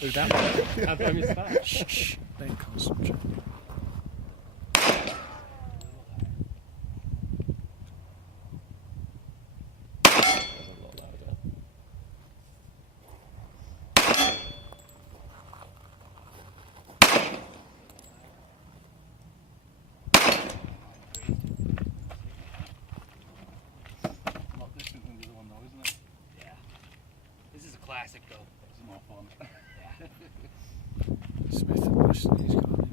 Who's that? How come you start? Shh, don't concentrate. Not different than the other one though, isn't it? Yeah. This is a classic though. It's more fun. Yeah. Smith and Wesson, he's got it.